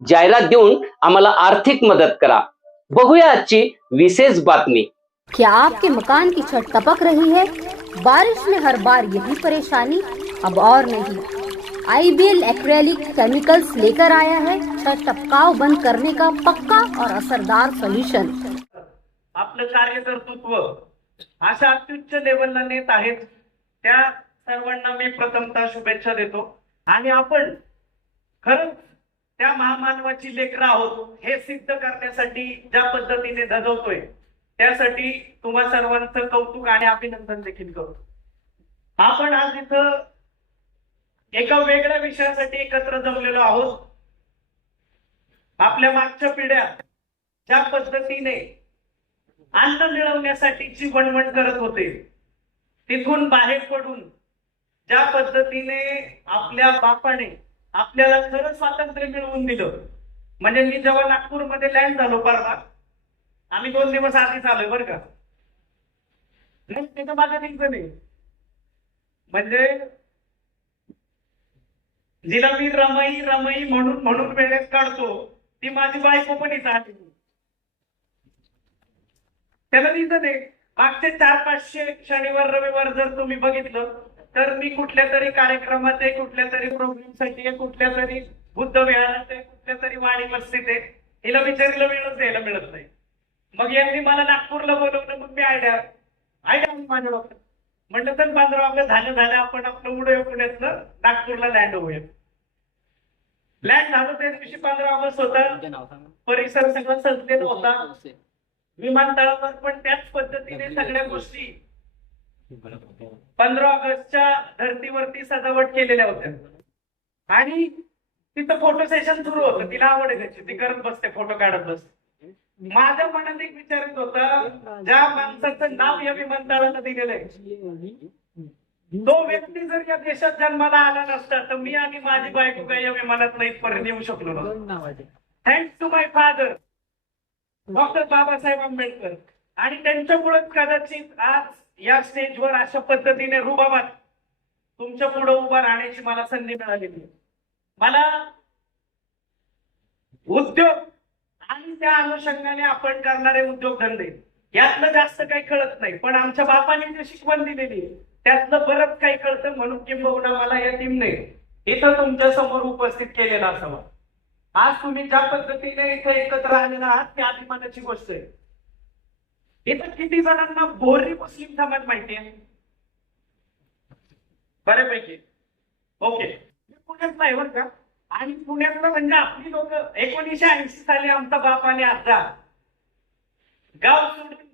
जाहिरात देऊन आम्हाला आर्थिक मदत करा. बघूया आजची विशेष बातमी. क्या आपके मकान की छत टपक रही है? बारिश में हर बार यही परेशानी अब और नहीं। आईबीएल एक्रेलिक केमिकल्स लेकर आया है। छत टपकाव बंद करने का पक्का और असरदार सोल्यूशन। आपलं कार्यकर्तृत्व अशा अत्युच्च लेवलला नेत आहेत. त्या सर्वांना मी प्रथमतः शुभेच्छा देतो. आणि आपण खरंच त्या महामानवाची लेकर आहोत हे सिद्ध करण्यासाठी ज्या पद्धतीने धजवतोय त्यासाठी तुम्हा सर्वांचं कौतुक आणि अभिनंदन देखील करतो आपण आज इथं एका वेगळ्या विषयासाठी एकत्र जमलेलो आहोत. आपल्या मागच्या पिढ्या ज्या पद्धतीने अन्न मिळवण्यासाठीची वणवण करत होते तिथून बाहेर पडून ज्या पद्धतीने आपल्या बापाने आपल्याला खरं स्वातंत्र्य मिळवून दिलं. म्हणजे मी जेव्हा नागपूरमध्ये लँड झालो परवा आम्ही दोन दिवस आधीच आलोय बरं का. नाही, त्याचं माझं निघतं नाही. म्हणजे जिला मी रमई रमई म्हणून म्हणून वेळेत काढतो ती माझी बायको पण इथं आली त्याला दिसत आहे मागचे चार पाचशे शनिवार रविवार जर तुम्ही बघितलं तर मी कुठल्या तरी कार्यक्रमाचे कुठल्या तरी प्रोग्रामसाठी कुठल्या तरी बुद्ध विहाराचे कुठल्या तरी वाणी मस्तीत आहे हिला विचारलं वेळच द्यायला मिळत नाही. मग यांनी मला नागपूरला बोलवलं मग मी आयडिया आयडिया माझ्या डोक्यात म्हणलं तर पंधरा ऑगस्ट झालं झालं आपण आपलं उडूया पुण्यातलं नागपूरला लँड होऊया लँड झालं त्या दिवशी पंधरा ऑगस्ट होता. परिसर सगळं सजलेला होता. विमानतळावर पण त्याच पद्धतीने सगळ्या गोष्टी पंधरा ऑगस्टच्या धर्तीवरती सजावट केलेल्या होत्या. आणि तिथं फोटो सेशन सुरू होतं. तिला आवड आहे त्याची. ती करत बसते फोटो काढत बसते. माझ्या मनात एक विचार येत होता ज्या माणसाचं नाव या विमानतळाला दिलेलं आहे. तो व्यक्ती जर या देशात जन्माला आला नसता तर मी आणि माझी बायको काही या विमानात नाही परत येऊ शकलो नसतो. Thanks to my father doctor Babasaheb Ambedkar. आणि त्यांच्यामुळेच कदाचित आज या स्टेजवर अशा पद्धतीने रुबाबात तुमच्यापुढे उभा राहण्याची मला संधी मिळालेली मला उद्योग आणि त्या अनुषंगाने आपण करणारे उद्योगधंदे यातलं जास्त काही कळत नाही पण आमच्या बापाने जे शिकवण दिलेली आहे, त्यातलं बरंच काही कळतं म्हणून किंबहुना मला या टीमने इथं तुमच्यासमोर उपस्थित केलेला असावा. आज तुम्ही ज्या पद्धतीने इथे एकत्र आलेला आहात ती अभिमानाची गोष्ट आहे. इथं किती जणांना बोरी मुस्लिम समाज माहिती आहे? बऱ्यापैकी. ओके. पुण्यात नाही बरं का? आणि पुण्यातलं म्हणजे आपली लोक एकोणीसशे ऐंशी साली आमचा बाप आणि आजा गाव सोडून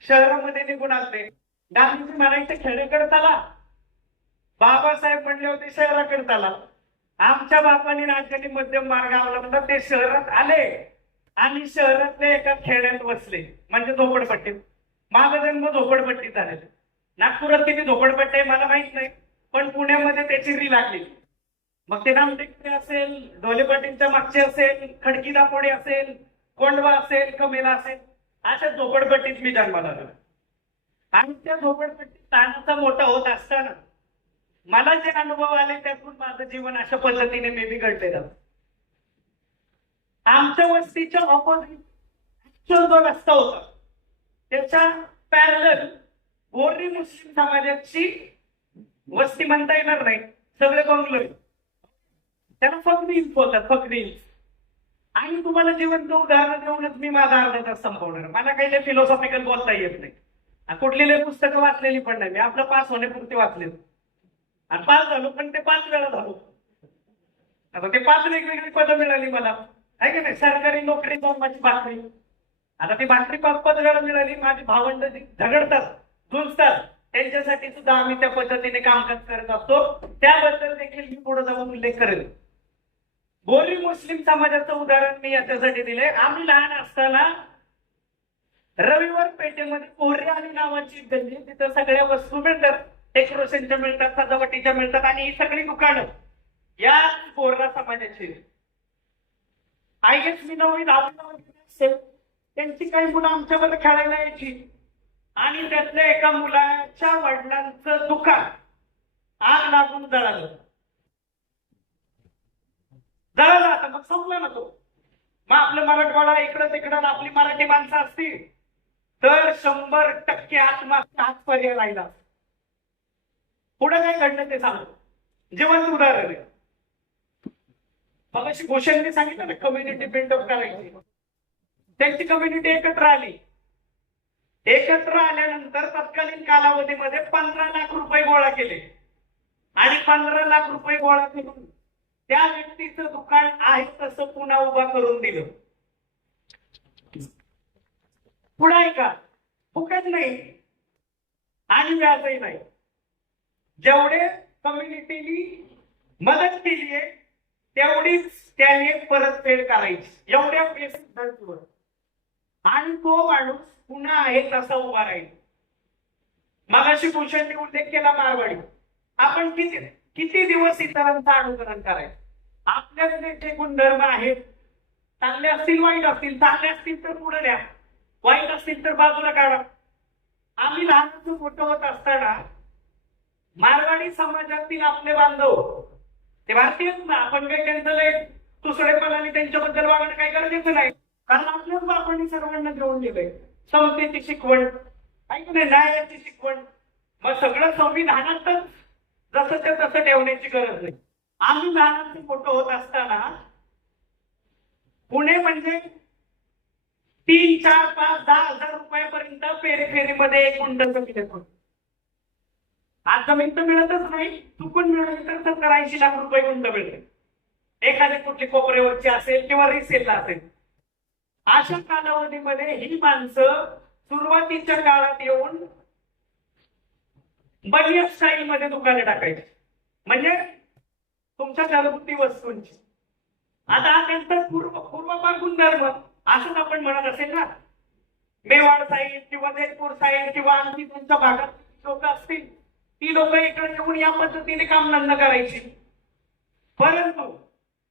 शहरामध्ये निघून आले. गांधीजी म्हणायचे खेडेकडे चला. बाबासाहेब म्हणले होते शहराकडे चला. आमच्या बापाने राज्याने मध्यम मार्ग अवलंबला ते शहरात आले. आणि शहरातले एका खेड्यात बसले म्हणजे झोपडपट्टी. माझा जन्म झोपडपट्टीत झालेला. नागपुरात किती झोपडपट्टी आहे मला माहीत नाही पण पुण्यामध्ये त्याची री लागली मग ते रामटेकडे असेल ढोले पाटीलच्या मागचे असेल खडकी दापोडे असेल कोंडवा असेल कमेला असेल अशा झोपडपट्टीत मी जन्माला आलो. आणि त्या झोपडपट्टीत तानाचा मोठा होत असताना मला जे अनुभव आले त्यातून माझं जीवन अशा पद्धतीने मी बिघडले घडलेलं आमच्या वस्तीच्या ऑपोजिट जो रस्ता होता त्याच्या पॅरल बोर्डी मुस्लिम समाजाची वस्ती म्हणता येणार नाही. सगळे बंगलो त्याला फक्त हिल्स बोलतात फक्त आणि तुम्हाला जिवंत उदाहरण देऊनच मी माझा अर्धा तास संपवणार. मला काही ते फिलॉसॉफिकल बोलता येत नाही. आणि कुठली लय पुस्तकं वाचलेली पण नाही. मी आपलं पास होण्यापुरती वाचले आणि पास झालो पण ते पाच वेळा झालो. आता ते पाच वेगवेगळी पदं मिळाली मला. आहे की नाही? सरकारी नोकरी जाऊन माझी भाकरी. आता ती भाकरी पाच पाच वेळा मिळाली माझी भावंड झगडतात झुंजतात त्यांच्यासाठी सुद्धा आम्ही त्या पद्धतीने कामकाज करत असतो. त्याबद्दल देखील मी पुढे जाऊन उल्लेख करेल गोरी मुस्लिम समाजाचं उदाहरण मी याच्यासाठी दिले आम्ही लहान असताना रविवार पेठेमध्ये कोर्याली नावाची गल्ली तिथं सगळ्या वस्तू मिळतात. डेकोरेशनच्या मिळतात सजावटीच्या मिळतात आणि ही सगळी दुकानं या कोरला समाजाची. आय गेस मी नववी दहावी असेल. त्यांची काही मुलं आमच्याबरोबर खेळायला यायची. आणि त्यातल्या एका मुलाच्या वडिलांचं दुकान आग लागून जळालं जळालं आता मग संपला ना तो. मग आपलं मराठवाडा इकडं तिकडं आपली मराठी माणसं असतील तर शंभर टक्के आत्माचा हात पर्याय राहिला. पुढे काय घडलं ते सांगतो जेवण उदाहरण आहे. मगाशी भूषणने सांगितलं ना कम्युनिटी बिल्डअप करायची. त्यांची कम्युनिटी एकत्र आली. एकत्र आल्यानंतर तत्कालीन कालावधीमध्ये पंधरा लाख रुपये गोळा केले. आणि पंधरा लाख रुपये गोळा करून त्या व्यक्तीचं दुकान आहे तसं पुन्हा उभा करून दिलं. पुढे आहे का? फुकट नाही. आणि व्याजही नाही. जेवढे कम्युनिटीनी मदत केली आहे तेवढीच त्याने परतफेड करायची. एवढ्या बेसिक धर्तीवर आणि तो माणूस पुन्हा आहे तसा उभा राहील. मगाशी भूषणने उल्लेख केला मारवाडी. आपण किती किती दिवस इतरांचं अनुकरण करायचं? आपल्याकडे जे गुणधर्म आहेत चांगले असतील वाईट असतील चांगले असतील तर पुढे द्या वाईट असतील तर बाजूला काढा. आम्ही लहान मोठं होत असताना मारवाडी समाजातील आपले बांधव ते भारतीयच ना आपण काही त्यांचं लय त्यांच्याबद्दल वागणं काही गरजेचं नाही. कारण आपल्याच बापांनी सर्वांना घेऊन दिलंय. समतेची शिकवण ऐक नाही न्यायाची शिकवण. मग सगळं संविधानातच जसं ते तसं ठेवण्याची गरज नाही. आम्ही लहानाचे फोटो होत असताना पुणे म्हणजे तीन चार पाच दहा हजार रुपयापर्यंत फेरी फेरीमध्ये एक गुंड जमीन आता आज तर मिळतच नाही. चुकून मिळून तर सत्तर ऐंशी लाख रुपये गुंत मिळते एखादी कुठली कोपऱ्यावरची असेल किंवा रिसेलला असेल. अशा कालावधीमध्ये ही माणसं सुरुवातीच्या काळात येऊन बनियन स्टाईल मध्ये दुकाने टाकायची. म्हणजे तुमच्या घरगुती वस्तूंची. आता हा त्यांचा पूर्व पूर्वपार गुणधर्म असंच आपण म्हणत असेल ना. मेवाड साईड किंवा जयपूर साईड किंवा आणखी तुमच्या भागात लोक असतील. ती लोक इकडे येऊन या पद्धतीने काम धंदा करायची. परंतु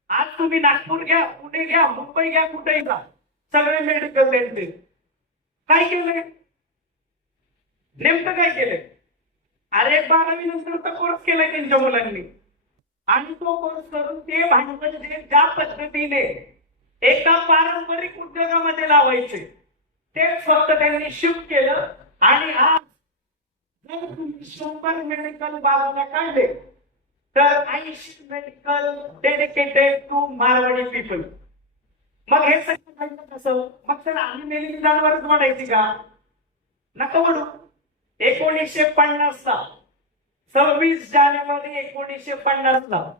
आज तुम्ही नागपूर घ्या पुणे घ्या मुंबई घ्या कुठेही जा. सगळे मेडिकल देते काय केलंय? नेमकं काय केलंय? अरे बारावी नंतरचा कोर्स केलाय त्यांच्या मुलांनी. आणि तो कोर्स करून ते भांडवल जे ज्या पद्धतीने एका पारंपरिक उद्योगामध्ये लावायचे तेच फक्त त्यांनी शिफ्ट केलं आणि आज शंभर मेडिकल बाजूला काढले तर ऐंशी medical dedicated to Marwari people मग हे सगळं कसं? मग सर आम्ही मेलेली जनावरच म्हणायची का? नका म्हणू. एकोणीसशे पन्नास ला. सव्वीस जानेवारी एकोणीसशे पन्नास ला.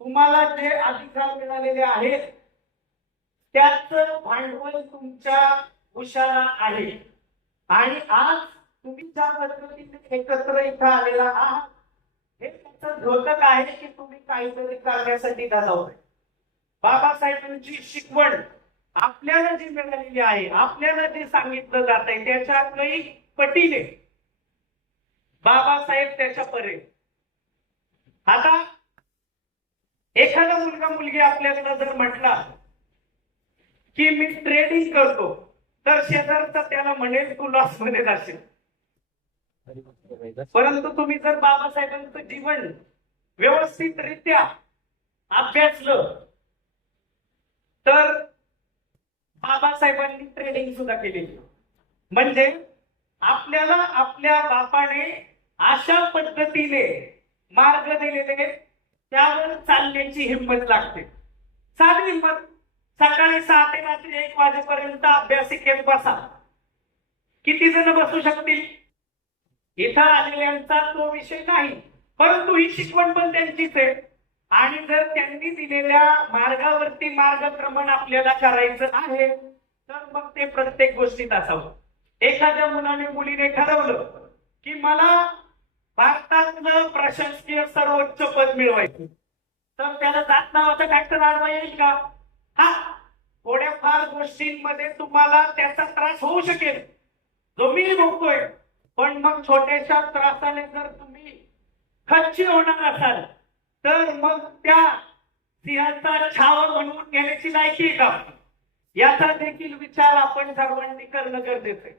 तुम्हाला जे अधिकार मिळालेले आहेत त्याच भांडवल तुमच्या हुशारा आहे. आणि आज तुम्ही ज्या पद्धतीने एकत्र इथं आलेला आहात हे त्याचं धोतक आहे की तुम्ही काहीतरी करण्यासाठी घालवताय बाबासाहेबांची शिकवण आपल्याला जी मिळालेली आहे आपल्याला जे सांगितलं जात आहे त्याच्या काही पटीने. बाबासाहेब त्याच्या परे आता एखादा मुलगा मुलगी आपल्याकडे जर म्हटला की मी ट्रेडिंग करतो तर शेजारचा त्याला म्हणेल तू लॉसमध्ये जाशील. परंतु तुम्ही जर बाबासाहेबांचं जीवन व्यवस्थितरित्या अभ्यासलं तर बाबासाहेबांनी ट्रेनिंग सुद्धा केलेली. म्हणजे आपल्याला आपल्या बापाने अशा पद्धतीने मार्ग दिलेले त्यावर चालण्याची हिंमत लागते. चालू हिंमत. सकाळी सहा ते रात्री एक वाजेपर्यंत अभ्यासिकेत बसा. किती जण बसू शकतील? इथं आलेल्यांचा तो विषय नाही. परंतु ही शिकवण पण त्यांचीच आहे. आणि जर त्यांनी दिलेल्या मार्गावरती मार्गक्रमण आपल्याला करायचं आहे तर मग ते प्रत्येक गोष्टीत असावं. एखाद्या मुलाने मुलीने ठरवलं की मला भारतातलं प्रशासकीय सर्वोच्च पद मिळवायचं तर त्याला जात नावाचा डॉक्टर आडवा येईल का? हा. थोड्याफार गोष्टींमध्ये तुम्हाला त्याचा त्रास होऊ शकेल. जो मी भोगतोय पण मग छोट्याशा त्रासाने जर तुम्ही खच्ची होणार असाल तर मग त्या सिंहाचा छाव बनवून घेण्याची लायकी का? याचा देखील विचार आपण सर्वांनी करणं गरजेचं आहे.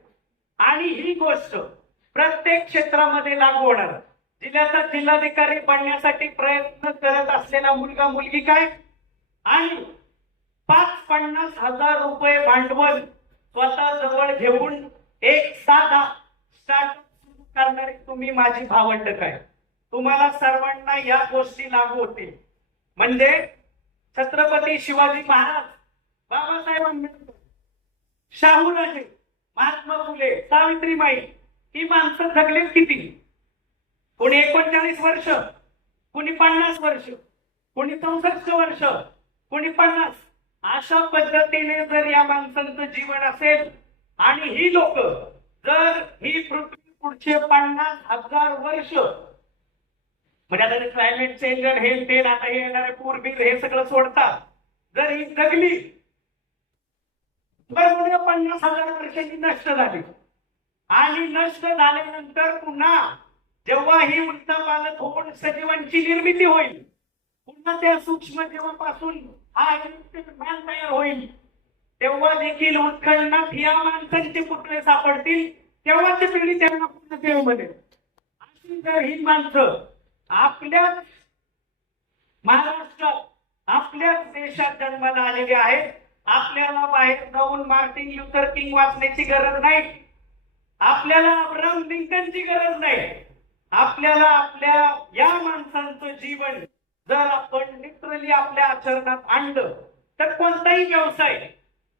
आणि ही गोष्ट प्रत्येक क्षेत्रामध्ये लागू होणार. जिल्ह्याचा जिल्हाधिकारी बनण्यासाठी प्रयत्न करत असलेला मुलगा मुलगी काय? आणि पाच पन्नास हजार रुपये भांडवल स्वतः जवळ घेऊन एक साधा स्टार्टअप सुरू करणारे तुम्ही माझी भावंड काय तुम्हाला सर्वांना या गोष्टी लागू होतील. म्हणजे छत्रपती शिवाजी महाराज बाबासाहेब आंबेडकर शाहूराजे महात्मा फुले सावित्रीबाई ही माणसं जगली किती? कोणी एकोणचाळीस वर्ष कोणी पन्नास वर्ष कोणी चौसष्ट वर्ष कोणी पन्नास. अशा पद्धतीने जर या माणसांचं जीवन असेल आणि ही लोक तर ही पृथ्वी पुढचे पन्नास हजार वर्ष म्हणजे आता क्लायमेट चेंज हे तेल आता हे येणारे पूरबीर हे सगळं सोडतात. जर ही जगली तर पन्नास हजार वर्षांची नष्ट झाली. आणि नष्ट झाल्यानंतर पुन्हा जेव्हा ही उलटा पालक होऊन सजीवांची निर्मिती होईल पुन्हा त्या सूक्ष्म जीवापासून हा मॅन तयार होईल. तेव्हा देखील उत्खननात या माणसांचे पुतळे सापडतील? तेव्हा ते पिढी त्यांना पूर्ण देव बनेल अशी जर ही माणसं आपल्याच महाराष्ट्रात आपल्याच देशात जन्माला आलेले आहेत आपल्याला बाहेर जाऊन मार्टिन युथर किंग वाचण्याची गरज नाही. आपल्याला अब्राम लिंकनची गरज नाही. आपल्याला आपल्या या माणसांचं जीवन जर आपण लिटरली आपल्या आचरणात आणलं तर कोणताही व्यवसाय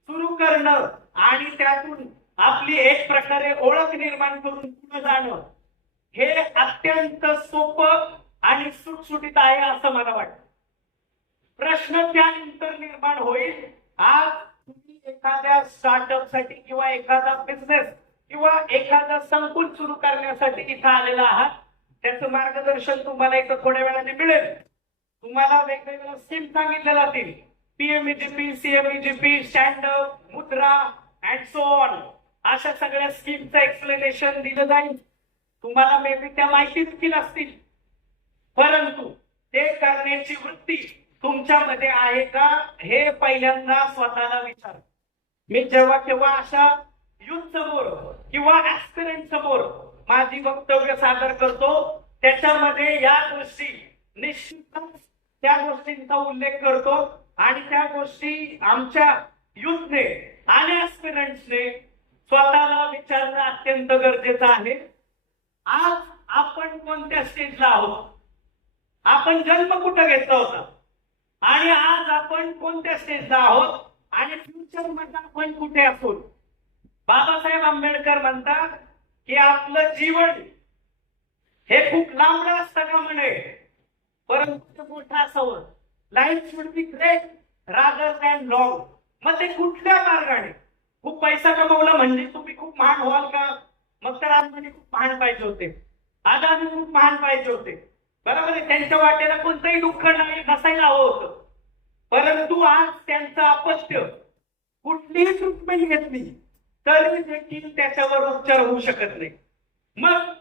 सुरू करणं आणि त्यातून आपली एक प्रकारे ओळख निर्माण करून पुढे जाणं हे अत्यंत सोपं आणि सुटसुटीत आहे असं मला वाटतं. प्रश्न त्यानंतर निर्माण होईल आज तुम्ही एखाद्या स्टार्टअपसाठी किंवा एखादा बिझनेस किंवा एखादा संकुल सुरू करण्यासाठी इथं आलेला आहात. त्याचं मार्गदर्शन तुम्हाला इथं थोड्या वेळाने मिळेल. तुम्हाला वेगवेगळ्या स्कीम सांगितल्या जातील. PMEGP CMEGP stand up Mudra and so on अशा सगळ्या स्कीमचं एक्सप्लेनेशन दिलं जाईल. तुम्हाला मे बी त्या माहिती देखील असतील. परंतु ते करण्याची वृत्ती तुमच्यामध्ये आहे का हे पहिल्यांदा स्वतःला विचार. मी जेव्हा केव्हा अशा युथ समोर किंवा ऍस्पिरंट समोर माझी वक्तव्य सादर करतो त्याच्यामध्ये या गोष्टी निश्चितच त्या गोष्टींचा उल्लेख करतो. आणि त्या गोष्टी आमच्या युथने आणि ऍस्पिरंट्सने स्वतःला विचारणं अत्यंत गरजेचं आहे. आज आपण कोणत्या स्टेजला आहोत? आपण जन्म कुठं घेतला होता? आणि आज आपण कोणत्या स्टेजला आहोत? आणि फ्युचरमध्ये आपण कुठे असू? बाबासाहेब आंबेडकर म्हणतात की आपलं जीवन हे खूप लांबलं असतं का म्हणे? परंतु मोठं असावं life should be great rather than long मग ते कुठल्या मार्गाने? खूप पैसा कमवला म्हणजे तुम्ही खूप महान व्हाल का? मग तर आजमध्ये म्हणजे खूप महान पाहिजे होते. आदानी खूप महान पाहिजे होते. बरोबर आहे त्यांच्या वाटेला कोणतंही दुःख नाही नसायला हवं होतं. परंतु आज त्यांचं अपत्य कुठलीही ट्रीटमेंट घेतली तरी देखील त्याच्यावर उपचार होऊ शकत नाही. मग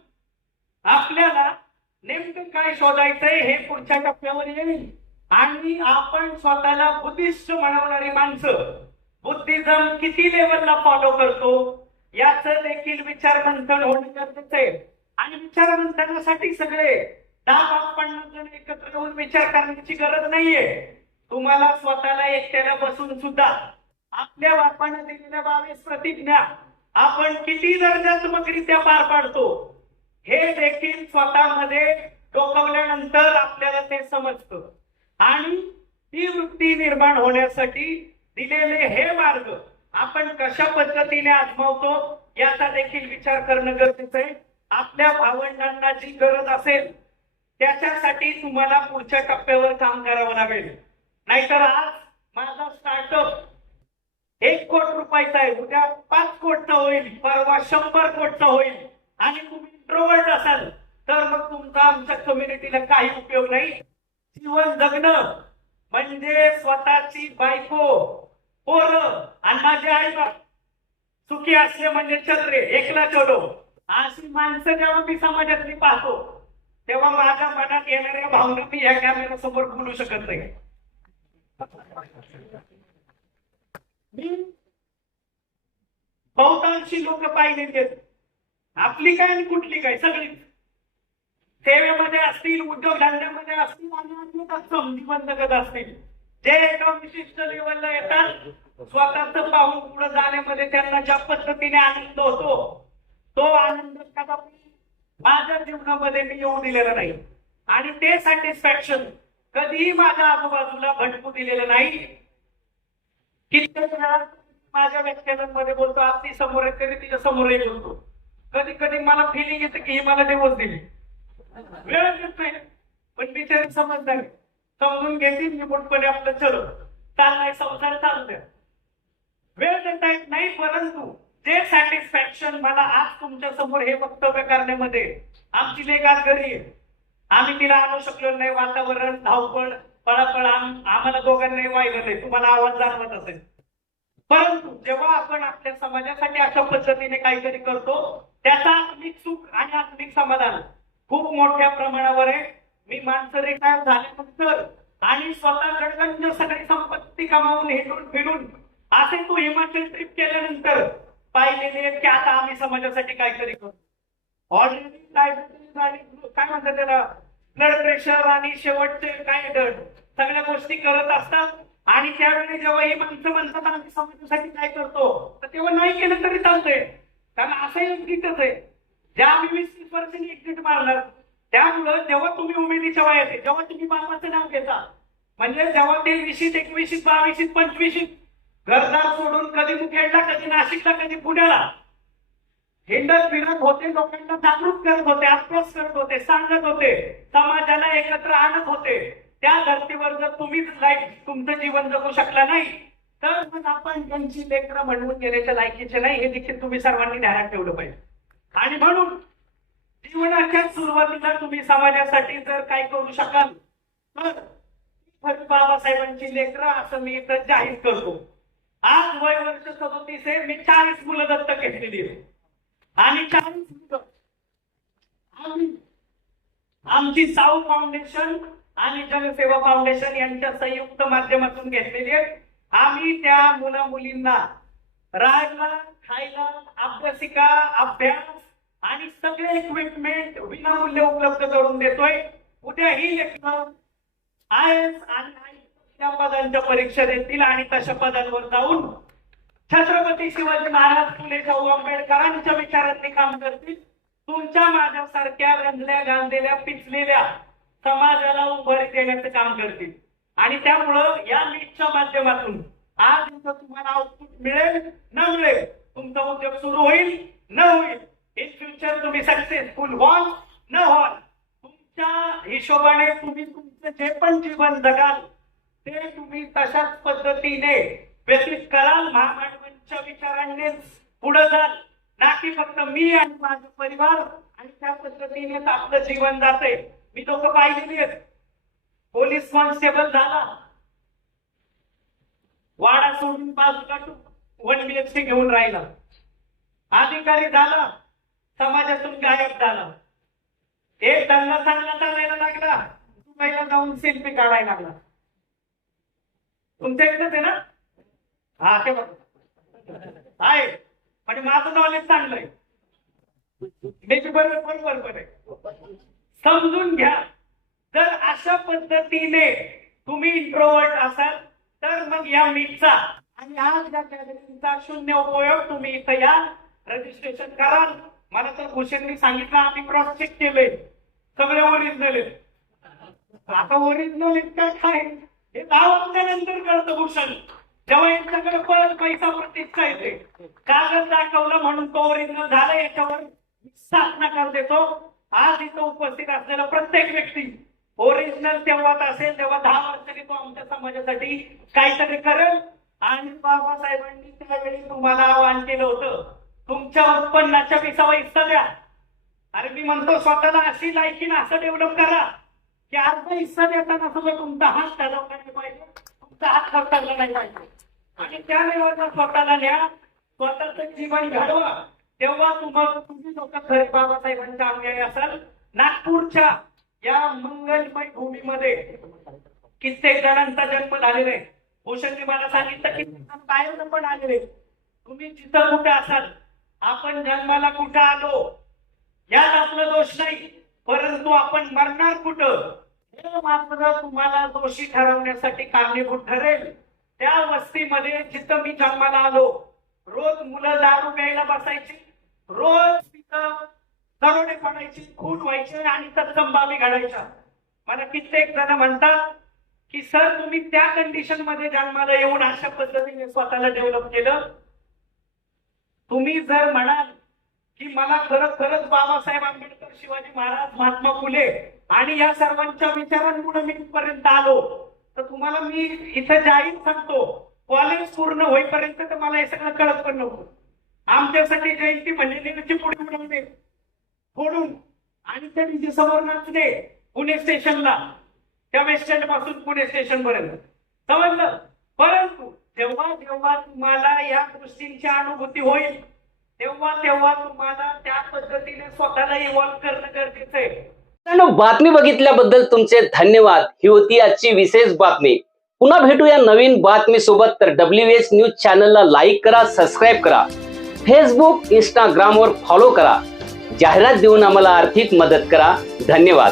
आपल्याला नेमकं काय शोधायचंय हे पुढच्या टप्प्यावर येईल. आणि आपण स्वतःला बुद्धिस्ट म्हणवणारी माणसं. बुद्धिझम किती लेवलला फॉलो करतो? याचं देखील विचार मंथन होणं गरजेचं आहे. आणि विचार मंथनासाठी सगळे दहा पाच पन्नास जण एकत्र येऊन विचार करण्याची गरज नाहीये. तुम्हाला स्वतःला एकट्याला बसून सुद्धा आपल्या बापाने दिलेल्या बावीस प्रतिज्ञा आपण किती दर्जात्मकरित्या पार पाडतो? हे देखील स्वतःमध्ये डोकवल्यानंतर आपल्याला ते समजतं. आणि ती वृत्ती निर्माण होण्यासाठी दिलेले हे मार्ग आपण कशा पद्धतीने आजमावतो याचा देखील विचार करणं गरजेचं आहे. आपल्या भावंडांना जी गरज असेल त्याच्यासाठी तुम्हाला पुढच्या टप्प्यावर काम करावं लागेल. नाहीतर आज माझा स्टार्टअप एक कोट रुपयाचा आहे. उद्या पाच कोटचा होईल परवा शंभर कोटचा होईल. आणि तुम्ही इंट्रोवर्ट असाल तर मग तुमचा आमच्या कम्युनिटीला काही उपयोग नाही. जीवन जगणं म्हणजे स्वतःची बायको पोर आणि माझे आई बाप सुखी असले म्हणजे चंद्रे एकला चलो अशी माणसं जेव्हा मी समाजातली पाहतो तेव्हा माझ्या मनात येणाऱ्या भावना मी या कॅमेरा समोर बोलू शकत नाही. मी बहुतांशी लोक पाहिलेली आपली काय आणि कुठली काय सगळी सेवेमध्ये असतील उद्योगधंद्यामध्ये असतील आणि अन्यथा असतील. जे एका विशिष्ट लेवलला येतात स्वतःच पाहून पुढे जाण्यामध्ये त्यांना ज्या पद्धतीने आनंद होतो तो आनंद कदापि माझ्या जीवनामध्ये मी येऊ दिलेला नाही. आणि ते सॅटिस्फॅक्शन कधीही माझ्या आजूबाजूला भटकू दिलेलं नाही. कित्येक वेळा माझ्या व्याख्यानांमध्ये बोलतो आपली समोर येत तरी तिच्या समोरही बोलतो. कधी कधी मला फिलिंग येतं की ही मला दिवस दिली. वेळ देत नाही. पण बिचारे समजदार समजून घेतील निपुणपणे आपलं चलो चाललाय संसार चालू द्या वेळ देता येत नाही परंतु जे सॅटिस्फॅक्शन मला आज तुमच्यासमोर हे वक्तव्य करण्यामध्ये आमची लेख आज घरी आहे. आम्ही तिला आणू शकलो नाही वातावरण धावपळ पळापळ आम्हाला दोघांनाही वाहिलं नाही तुम्हाला आवाज जाणवत असेल. परंतु जेव्हा आपण आपल्या समाजासाठी अशा पद्धतीने काहीतरी करतो त्याचा आत्मिक सुख आणि आत्मिक समाधान खूप मोठ्या प्रमाणावर आहे. मी माणसं रिटायर झाल्यानंतर आणि स्वतः गडगंज सगळी संपत्ती कमावून हिंडून फिरून असे तू हिमाचल ट्रिप केल्यानंतर पाहिलेले की आता आम्ही समाजासाठी काहीतरी करू. ऑलरेडी डायबिटीज आणि काय म्हणतात त्याला? ब्लड प्रेशर आणि शेवटचे काय सगळ्या गोष्टी करत असतात. आणि त्यावेळी जेव्हा हे माणसं म्हणतात आम्ही समाजासाठी काय करतो? तर तेव्हा नाही केलं तरी चालतंय. कारण असं एक्झिटच आहे. ज्या आम्ही वीस तीस एक्झिट मारलं त्यामुळं जेव्हा तुम्ही उमेदीच्या वयात जेव्हा तुम्ही बापाचं नाव घेता म्हणजे जेव्हा ते विशीत एकविशीत बावीशीत पंचवीस घरदार सोडून कधी मुखेडला कधी नाशिकला कधी पुण्याला हिंडत फिरत होते लोकांना जागृत करत होते आत्मस करत होते सांगत होते समाजाला एकत्र आणत होते त्या धर्तीवर जर तुम्हीच लाईफ तुमचं जीवन जगू शकला नाही तर मग आपण त्यांची लेकरं म्हणून गेल्याच्या लायकीचे नाही हे देखील तुम्ही सर्वांनी ध्यानात ठेवलं पाहिजे. आणि म्हणून जीवनाच्या सुरुवातीला तुम्ही समाजासाठी जर काय करू शकाल तर बाबासाहेबांची लेकरं असं मी इथं जाहीर करतो. आज वय वर्ष सदोतीस आहे मी चाळीस मुलं दत्तक घेतलेली आहे. आणि चाळीस मुलं. आम्ही आमची साऊ फाउंडेशन आणि जनसेवा फाउंडेशन यांच्या संयुक्त माध्यमातून घेतलेली आहे. आम्ही त्या मुला मुलींना राहायला खायला अभ्यासिका अभ्यास आणि सगळे इक्विपमेंट विनामूल्य उपलब्ध करून देतोय. उद्याही आय एस आणि त्या पदांच्या परीक्षा देतील आणि तशा पदांवर जाऊन छत्रपती शिवाजी महाराज फुले शाहू आंबेडकरांच्या विचारांनी काम करतील. तुमच्या माझ्यासारख्या रंजल्या गांधलेल्या पिचलेल्या समाजाला उभारी देण्याचं काम करतील. आणि त्यामुळं या नीटच्या माध्यमातून आज तुम्हाला आउटपुट मिळेल न मिळेल तुमचा उद्योग सुरू होईल न होईल. इन फ्युचर तुम्ही सक्सेसफुल व्हाल न व्हाल तुमच्या हिशोबाने तुम्ही तुमचं जे पण जीवन जगाल ते तुम्ही तशाच पद्धतीने व्यतीत कराल. महामानवांच्या विचारांनी पुढे जाल. ना की फक्त मी आणि माझा परिवार आणि त्या पद्धतीने आपलं जीवन जाते मी लोक पाहिलेली आहेत. पोलीस कॉन्स्टेबल झाला. वाडा सोडून बाजूला वन सी घेऊन राहिला. अधिकारी झाला. समाजातून गायब झाला. एक दंगा चांगला चालायला लागला. दुबईला जाऊन सेल्फी काढायला लागला. तुमच्या इथंच आहे ना? हा ते बघ. आहे. म्हणजे माझं नॉलेज चांगलं आहे मी बरोबर बरोबर बरोबर आहे. समजून घ्या. जर अशा पद्धतीने तुम्ही इंट्रोवर्ट असाल तर मग या मीटचा आणि आज या गॅदरिंगचा शून्य उपयोग तुम्ही इथं या. रजिस्ट्रेशन कराल. मला तर भूषणनी सांगितलं आम्ही क्रॉस चेक केले सगळे ओरिजिनल आहेत. आता ओरिजिनल आहेत का? काय? हे दहा वाजल्यानंतर कळतं भूषण. जेव्हा यांच्याकडे परत पैसा प्रतिष्ठा येते कागद दाखवलं म्हणून तो ओरिजिनल झाला याच्यावर सात नकार देतो. आज इथं उपस्थित असलेला प्रत्येक व्यक्ती ओरिजिनल तेव्हाच असेल तेव्हा दहा वर्षांनी तो आमच्या समाजासाठी काहीतरी करेल. आणि बाबासाहेबांनी त्यावेळी तुम्हाला आवाहन केलं होतं तुमच्या उत्पन्नाच्या विसावा हिस्सा द्या. अरे मी म्हणतो स्वतःला अशी लायकीन असं डेव्हलप करा की अर्धा हिस्सा देताना सुद्धा तुमचा हात चालवला नाही पाहिजे तुमचा हात खर्चायला नाही पाहिजे. आणि त्या वेळेला स्वतःला न्या स्वतःच जीवन घडवा तेव्हा तुम्हाला तुम्ही लोक खरे बाबासाहेबांच्या अनुयायी असाल. नागपूरच्या या मंगलमय भूमीमध्ये कित्येक जणांचा जन्म झालेला आहे. भूषणने मला सांगितलं की बाहेर पण आलेले तुम्ही जिथं कुठे असाल आपण जन्माला कुठं आलो? यात आपला दोष नाही. परंतु आपण मरणार कुठं? हे मात्र तुम्हाला दोषी ठरवण्यासाठी कारणीभूत ठरेल. त्या वस्तीमध्ये जिथं मी जन्माला आलो रोज मुलं दारू प्यायला बसायची रोज तिथं दरोडे पडायची खूट व्हायचे आणि तत्सम घडायच्या. मला कित्येक जण म्हणतात की सर तुम्ही त्या कंडिशनमध्ये जन्माला येऊन अशा पद्धतीने स्वतःला डेव्हलप केलं? तुम्ही जर म्हणाल की मला खरंच खरंच बाबासाहेब आंबेडकर शिवाजी महाराज महात्मा फुले आणि या सर्वांच्या विचारांमुळे मी पर्यंत आलो तर तुम्हाला मी इथं जाहीर सांगतो कॉलेज पूर्ण होईपर्यंत तर मला हे सगळं कळत पण नको आमच्यासाठी जयंती म्हणजे नेहमीची पुढे उडवणे फोडून. आणि त्या निधी समोर नाचणे पुणे स्टेशनला त्या वेस्ट स्टँडपासून पुणे स्टेशन पर्यंत. समजलं? परंतु जेव्हा जेव्हा तुम्हाला या गोष्टींची अनुभूती होईल तेव्हा तेव्हा तुम्हाला त्या पद्धतीने स्वतःला इव्हॉल्व करणं गरजेचं आहे. बातमी बघितल्याबद्दल तुमचे धन्यवाद. ही होती आजची विशेष बातमी. पुन्हा भेटूया नवीन बातमी सोबत तर डब्ल्यू एच न्यूज चॅनलला लाईक करा सबस्क्राईब करा. फेसबुक इंस्टाग्रामवर फॉलो करा. जाहिरात देऊन आम्हाला आर्थिक मदत करा. धन्यवाद.